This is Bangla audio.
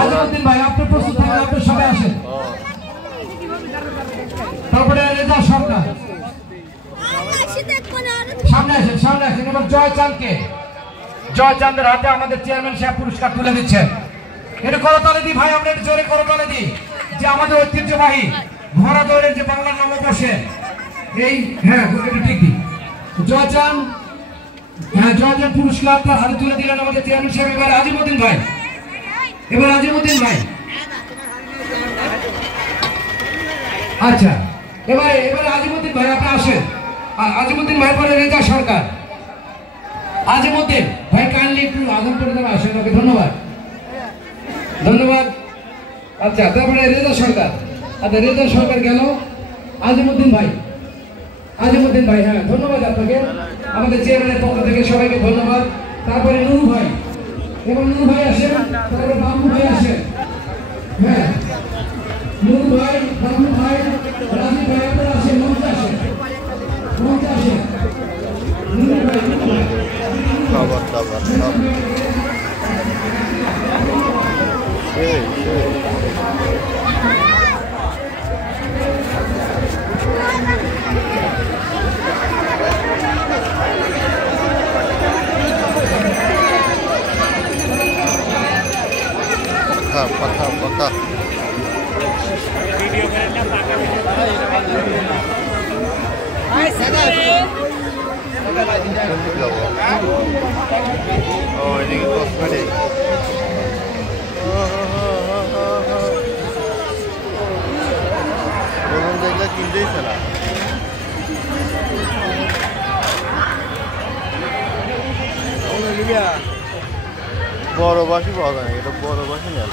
আজিমউদ্দিন ভাই আপনি প্রস্তুত থাকেন, আপনি সবাই আসেন। তারপরে রেজা সরকার সামনে আসেন, সামনে আসেন। এবার জয়চাঁদের হাতে আমাদের চেয়ারম্যান সাহেব পুরস্কার তুলে দিচ্ছেন। এটা করতালে দিই ভাই, আমরা একটু জোরে করতালে দিই যে আমাদের ঐতিহ্যবাহী ঘোড়া দৌড়ের যে বাংলার নববর্ষে এই হ্যাঁ এটা ঠিক দিই জয়চাঁদ, হ্যাঁ জয়চাঁদ পুরস্কার তার হাতে তুলে দিলেন আমাদের চেয়ারম্যান সাহেব। এবার আজিমউদ্দিন ভাই, এবার আজিমউদ্দিন ভাই। আচ্ছা এবারে আজিমউদ্দিন ভাই আপনি আসেন। আজিমউদ্দিন ভাই পরে রেজা সরকার। আজিমউদ্দিন ভাই কাইন্ডলি একটু আগাম করে দেবেন, আসেন। ওকে ধন্যবাদ, ধন্যবাদ। আচ্ছা তারপরে রেজা সরকার। আচ্ছা রেজা সরকার গেল। আজিমউদ্দিন ভাই, আজিমউদ্দিন ভাই, হ্যাঁ ধন্যবাদ আপনাকে আমাদের চেয়ারম্যানের পক্ষ থেকে সবাইকে ধন্যবাদ। তারপরে নুরু ভাই, এবং নুরু ভাই আসেন। তারপরে বাবু ভাই আসেন। হ্যাঁ নুরু ভাই, বাবু ভাই, রাজি ভাই আপনারা আসেন, মঞ্চে আসেন, মঞ্চে আসেন। নুরু ভাই पक्का वीडियो करना पाका हाय सदा ओ ये बस करे बोलूं देखला किंदे चला ओले लिया বড় বাসি পাওয়া যায় না, এটা বড় বাসি নেই।